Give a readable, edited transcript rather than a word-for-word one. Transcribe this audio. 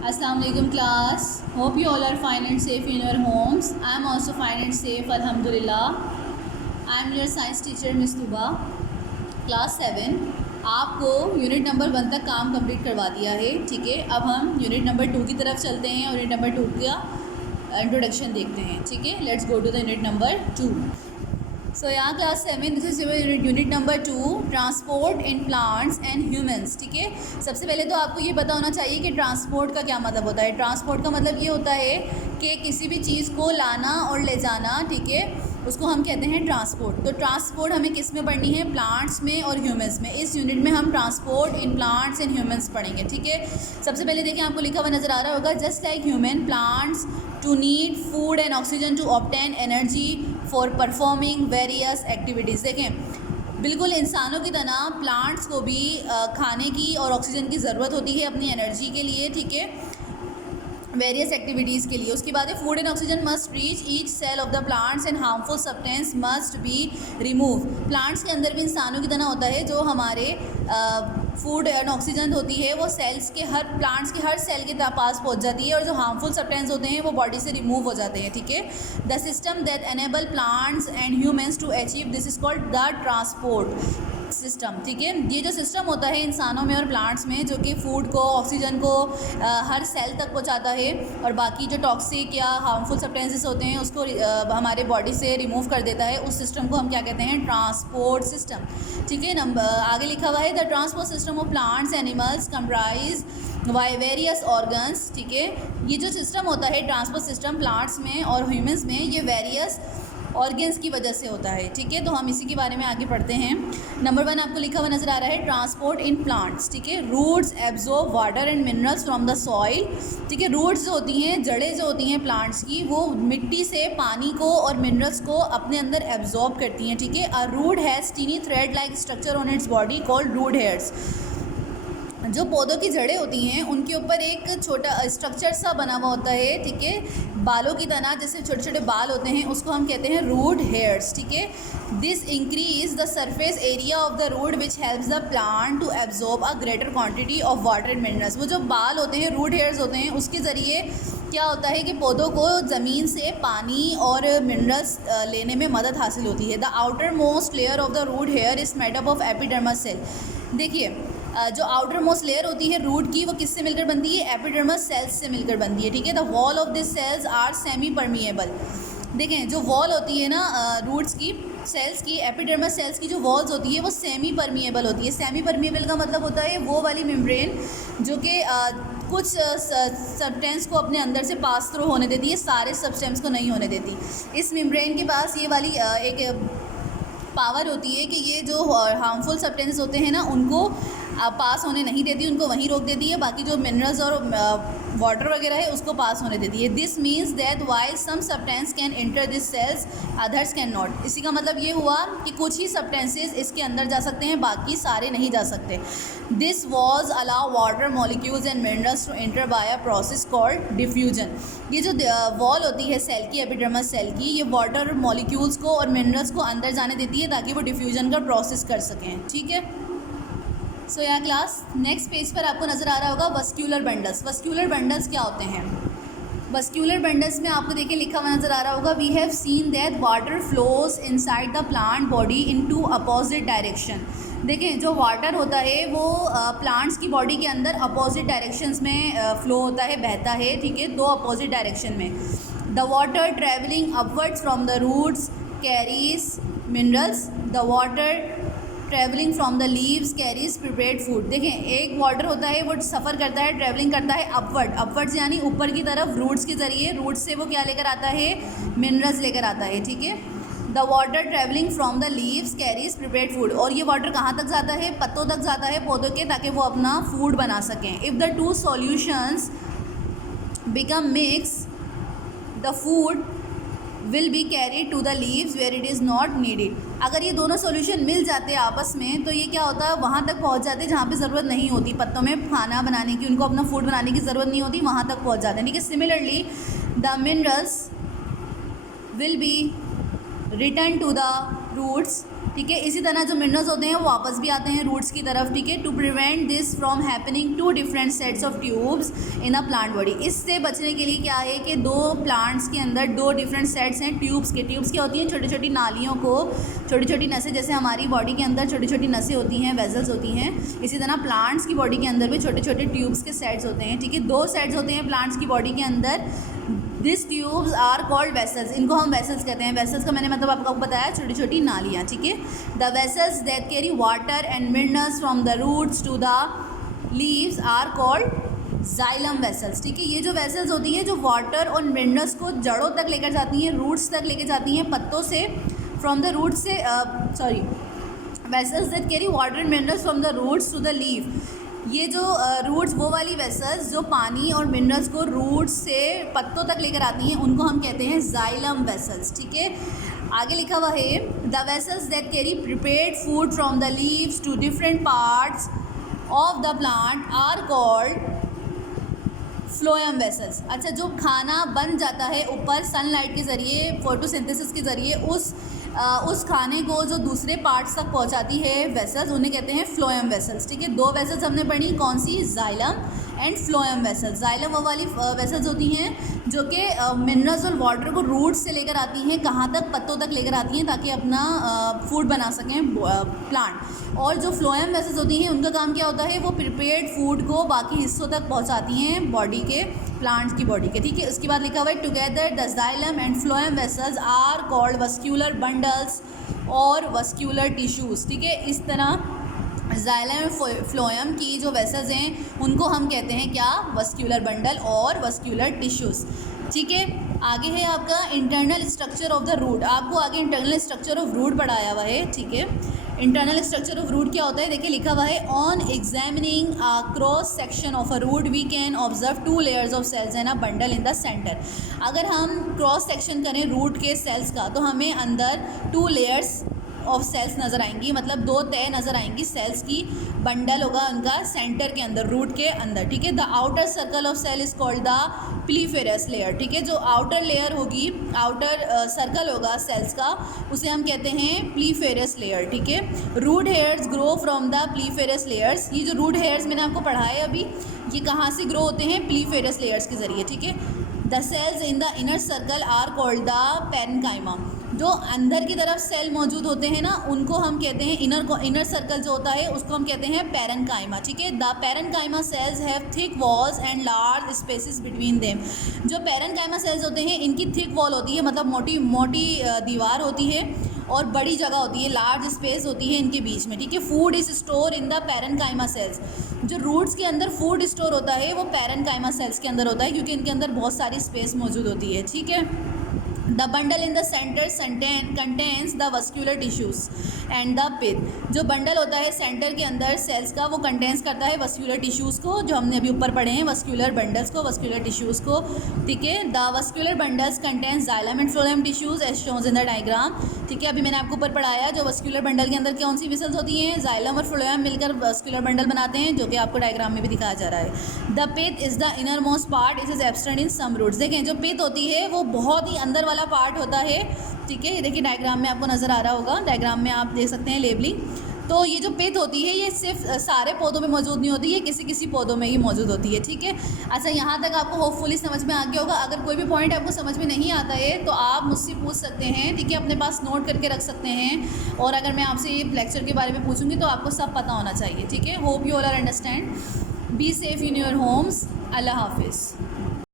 Assalamu alaikum class. Hope you all are fine and safe in your homes. I am also fine and safe, Alhamdulillah. I am your science teacher Miss Tuba. Class 7 आपको unit number 1 तक काम complete करवा दिया है, ठीक है। अब हम यूनिट नंबर 2 की तरफ चलते हैं और यूनिट नंबर 2 का इंट्रोडक्शन देखते हैं, ठीक है। Let's go to the unit number 2। So यहाँ class 7 this is unit number 2 transport in plants and humans, ठीक है। सबसे पहले तो आपको ये पता होना चाहिए कि ट्रांसपोर्ट का क्या मतलब होता है। ट्रांसपोर्ट का मतलब ये होता है कि किसी भी चीज़ को लाना और ले जाना, ठीक है, उसको हम कहते हैं ट्रांसपोर्ट। तो ट्रांसपोर्ट हमें किस में पढ़नी है, प्लांट्स में और ह्यूमंस में। इस यूनिट में हम transport in plants and humans पढ़ेंगे, ठीक है। सबसे पहले देखिए आपको लिखा हुआ नज़र आ रहा होगा, just like human plants too need food and oxygen to obtain energy for performing various activities. देखें बिल्कुल इंसानों की तरह प्लांट्स को भी खाने की और ऑक्सीजन की ज़रूरत होती है अपनी एनर्जी के लिए, ठीक है, वेरियस एक्टिविटीज़ के लिए। उसके बाद food and oxygen must reach each cell of the plants and harmful substance must be remove. Plants के अंदर भी इंसानों की तरह होता है, जो हमारे फूड एंड ऑक्सीजन होती है वो सेल्स के प्लांट्स के हर सेल के पास पहुंच जाती है, और जो हार्मफुल सब्सटेंस होते हैं वो बॉडी से रिमूव हो जाते हैं, ठीक है। The system that enable plants and humans to achieve this is called the transport system, ठीक है। ये जो सिस्टम होता है इंसानों में और प्लांट्स में, जो कि फूड को, ऑक्सीजन को हर सेल तक पहुंचाता है और बाकी जो टॉक्सिक या हार्मफुल सब्सटेंसेस होते हैं उसको हमारे बॉडी से रिमूव कर देता है, उस सिस्टम को हम क्या कहते हैं, ट्रांसपोर्ट सिस्टम, ठीक है। आगे लिखा हुआ है, the transport system of plants animals comprise by various organs, ठीक है। ये जो सिस्टम होता है ट्रांसपोर्ट सिस्टम प्लांट्स में और ह्यूमंस में, ये वेरियस ऑर्गन्स की वजह से होता है, ठीक है। तो हम इसी के बारे में आगे पढ़ते हैं। नंबर 1 आपको लिखा हुआ नज़र आ रहा है, ट्रांसपोर्ट इन प्लांट्स, ठीक है। Roots absorb water and minerals from the soil, ठीक है। रूट्स जो होती हैं, जड़ें जो होती हैं प्लांट्स की, वो मिट्टी से पानी को और मिनरल्स को अपने अंदर एब्जॉर्ब करती हैं, ठीक है। A root has tiny thread like structure on its body called root hairs. जो पौधों की जड़ें होती हैं उनके ऊपर एक छोटा स्ट्रक्चर सा बना हुआ होता है, ठीक है, बालों की तरह, जैसे छोटे छोटे बाल होते हैं, उसको हम कहते हैं रूट हेयर्स, ठीक है। This increase the surface area of the root which helps the plant to absorb a greater quantity of water and minerals. वो जो बाल होते हैं, रूट हेयर्स होते हैं, उसके ज़रिए क्या होता है कि पौधों को ज़मीन से पानी और मिनरल्स लेने में मदद हासिल होती है। The outer most layer of the root hair is made up of epidermis cell. देखिए जो आउटर मोस्ट लेयर होती है रूट की, वो किससे मिलकर बनती है, एपिडर्मस सेल्स से मिलकर बनती है, ठीक है। The wall of this cells are semi permeable. देखें जो वॉल होती है ना रूट्स की, सेल्स की, एपिडर्मस सेल्स की जो वॉल्स होती है वो सेमी परमिएबल होती है। सेमी परमिएबल का मतलब होता है वो वाली मेम्ब्रेन जो कि कुछ सब्सटेंस को अपने अंदर से पास थ्रू होने देती है, सारे सब्सटेंस को नहीं होने देती। इस मेम्ब्रेन के पास ये वाली एक पावर होती है कि ये जो हार्मफुल सब्सटेंसेस होते हैं ना उनको पास होने नहीं देती, उनको वहीं रोक देती है, बाकी जो मिनरल्स और वाटर वगैरह है उसको पास होने देती है। This means that while some substance can enter this cells others can not. इसी का मतलब ये हुआ कि कुछ ही सब्सटेंसेस इसके अंदर जा सकते हैं, बाकी सारे नहीं जा सकते। This walls allow water molecules and minerals to enter by a process called diffusion. ये जो वॉल होती है सेल की, एपिडर्मस सेल की, ये वाटर मॉलिक्यूल्स को और मिनरल्स को अंदर जाने देती है ताकि वो डिफ्यूजन का प्रोसेस कर सकें, ठीक है। सो यहाँ क्लास नेक्स्ट पेज पर आपको नज़र आ रहा होगा वस्क्यूलर बंडल्स। वस्क्यूलर बंडल्स क्या होते हैं? वस्क्यूलर बंडल्स में आपको देखिए लिखा हुआ नज़र आ रहा होगा, we have seen that water flows inside the plant body into opposite direction. देखें जो वाटर होता है वो प्लांट्स की बॉडी के अंदर अपोजिट डायरेक्शंस में फ्लो होता है, बहता है, ठीक है, दो अपोजिट डायरेक्शन में। The water travelling upwards from the roots carries minerals, the water travelling from the leaves carries prepared food. देखें एक वाटर होता है वो सफ़र करता है, ट्रैवलिंग करता है अपवर्ड, अपवर्ड्स यानी ऊपर की तरफ, रूट्स के ज़रिए, रूट्स से वो क्या लेकर आता है, मिनरल्स लेकर आता है, ठीक है। The water travelling from the leaves carries prepared food. और ये वाटर कहाँ तक जाता है, पत्तों तक जाता है पौधों के, ताकि वो अपना फूड बना सकें। If the two solutions become mix the food will be carried to the leaves where it is not needed. अगर ये दोनों सॉल्यूशन मिल जाते हैं आपस में तो ये क्या होता है, वहाँ तक पहुँच जाते हैं जहाँ पे ज़रूरत नहीं होती, पत्तों में खाना बनाने की, उनको अपना फूड बनाने की ज़रूरत नहीं होती, वहाँ तक पहुँच जाते हैं, ठीक है। Similarly the minerals will be return to the roots, ठीक है। इसी तरह जो मिनरल्स होते हैं वो वापस भी आते हैं रूट्स की तरफ, ठीक है। To prevent this from happening two different sets of tubes in a plant body, इससे बचने के लिए क्या है कि दो प्लांट्स के अंदर दो डिफरेंट सेट्स हैं ट्यूब्स के। ट्यूब्स क्या होती हैं? छोटी छोटी नालियों को, छोटी छोटी नसें, जैसे हमारी बॉडी के अंदर छोटी छोटी नसें होती हैं, वेजल्स होती हैं, इसी तरह प्लांट्स की बॉडी के अंदर भी छोटे छोटे ट्यूब्स के सेट्स होते हैं, ठीक है। दो सेट्स होते हैं प्लांट्स की बॉडी के अंदर। This tubes are called vessels, इनको हम वेसल्स कहते हैं। वेसल्स का मैंने मतलब आपको बताया, छोटी छोटी नालियाँ, ठीक है। The vessels that carry water and minerals from the roots to the leaves are called xylem vessels, ठीक है। ये जो वेसल्स होती हैं जो वाटर और मिनरल्स को जड़ों तक लेकर जाती हैं, रूट्स तक लेकर जाती हैं, पत्तों से, फ्रॉम द रूट से, vessels that carry water and minerals from the roots to the leave, ये जो रूट्स, वो वाली वेसल्स जो पानी और मिनरल्स को रूट्स से पत्तों तक लेकर आती हैं, उनको हम कहते हैं जाइलम वेसल्स, ठीक है। आगे लिखा हुआ है the vessels that carry prepared food from the leaves to different parts of the plant are called phloem vessels. अच्छा, जो खाना बन जाता है ऊपर सनलाइट के ज़रिए, फोटोसिंथेसिस के ज़रिए, उस खाने को जो दूसरे पार्ट्स तक पहुंचाती है वेसल्स, उन्हें कहते हैं फ्लोएम वेसल्स, ठीक है। दो वेसल्स हमने पढ़ी, कौन सी? Xylem and phloem vessels. Xylem वो वाली वेसल्स होती हैं जो कि मिनरल्स और वाटर को रूट्स से लेकर आती हैं, कहाँ तक? पत्तों तक लेकर आती हैं, ताकि अपना फूड बना सकें प्लांट। और जो फ्लोएम वेसल्स होती हैं उनका काम क्या होता है? वो प्रिपेयर्ड फूड को बाकी हिस्सों तक पहुँचाती हैं बॉडी के, प्लांट्स की बॉडी के, ठीक है। उसके बाद लिखा हुआ है together the xylem and phloem vessels are called vascular bundles और वस्क्यूलर टिश्यूज़, ठीक है। इस तरह जाइलम और फ्लोएम की जो वेसल्स हैं उनको हम कहते हैं क्या? वस्क्यूलर बंडल और वस्क्यूलर टिश्यूज़, ठीक है। आगे है आपका internal structure of the root. आपको आगे इंटरनल स्ट्रक्चर ऑफ रूट पढ़ाया हुआ है, ठीक है। इंटरनल स्ट्रक्चर ऑफ रूट क्या होता है? देखिए लिखा हुआ है on examining cross section of a root we can observe 2 layers of cells and a bundle in the centre. अगर हम क्रॉस सेक्शन करें रूट के सेल्स का तो हमें अंदर 2 लेयर्स ऑफ सेल्स नज़र आएंगी, मतलब 2 तय नज़र आएंगी सेल्स की, बंडल होगा उनका सेंटर के अंदर, रूट के अंदर, ठीक है। The outer circle of cell is called the piliferous layer, ठीक है। जो आउटर लेयर होगी, आउटर सर्कल होगा सेल्स का, उसे हम कहते हैं प्लीफेरस लेयर, ठीक है। Root hairs grow from the piliferous layers. ये जो रूट हेयर्स मैंने आपको पढ़ाया अभी, ये कहाँ से ग्रो होते हैं? प्लीफेरस लेयर्स के ज़रिए, ठीक है। The cells in the inner circle are called the parenchyma. जो अंदर की तरफ सेल मौजूद होते हैं ना, उनको हम कहते हैं इनर सर्कल जो होता है उसको हम कहते हैं पैरेन्काइमा, ठीक है। The parenchyma cells have thick walls and large spaces between them. जो पैरेन्काइमा सेल्स होते हैं इनकी थिक वॉल होती है, मतलब मोटी मोटी दीवार होती है और बड़ी जगह होती है, लार्ज स्पेस होती है इनके बीच में, ठीक है। Food is store in the parenchyma sales. जो रूट्स के अंदर फूड स्टोर होता है वो पैरेन्काइमा सेल्स के अंदर होता है, क्योंकि इनके अंदर बहुत सारी स्पेस मौजूद होती है, ठीक है। The bundle in the centre contains the vascular tissues and the pith. जो बंडल होता है सेंटर के अंदर सेल्स का, वो कंटेन्स करता है वस्क्यूलर टिश्यूज़ को, जो हमने अभी ऊपर पढ़े हैं, वस्क्यूलर बंडल्स को, वस्क्यूलर टिश्यूज़ को, ठीक है। The vascular bundles contains xylem and phloem tissues as showns in the diagram, ठीक है। अभी मैंने आपको ऊपर पढ़ाया जो वस्क्यूलर बंडल के अंदर कौन सी वेसल्स होती हैं? जाइलम और फ्लोएम मिलकर वस्क्यूलर बंडल बनाते हैं, जो कि आपको डायग्राम में भी दिखाया जा रहा है। The pith is the inner most part, it is absent in some roots. देखें, जो पिथ होती है वो बहुत ही अंदर वाला पार्ट होता है, ठीक है। ये देखिए डायग्राम में आपको नज़र आ रहा होगा, डायग्राम में आप देख सकते हैं लेबलिंग। तो ये जो पिथ होती है ये सिर्फ सारे पौधों में मौजूद नहीं होती है, किसी किसी पौधों में ही मौजूद होती है, ठीक है। अच्छा, यहाँ तक आपको होपफुली समझ में आ गया होगा। अगर कोई भी पॉइंट आपको समझ में नहीं आता है तो आप मुझसे पूछ सकते हैं, ठीक है, अपने पास नोट करके रख सकते हैं। और अगर मैं आपसे ये लेक्चर के बारे में पूछूंगी तो आपको सब पता होना चाहिए, ठीक है। Hope you all are understand. Be safe in your homes. अल्लाह हाफिज़।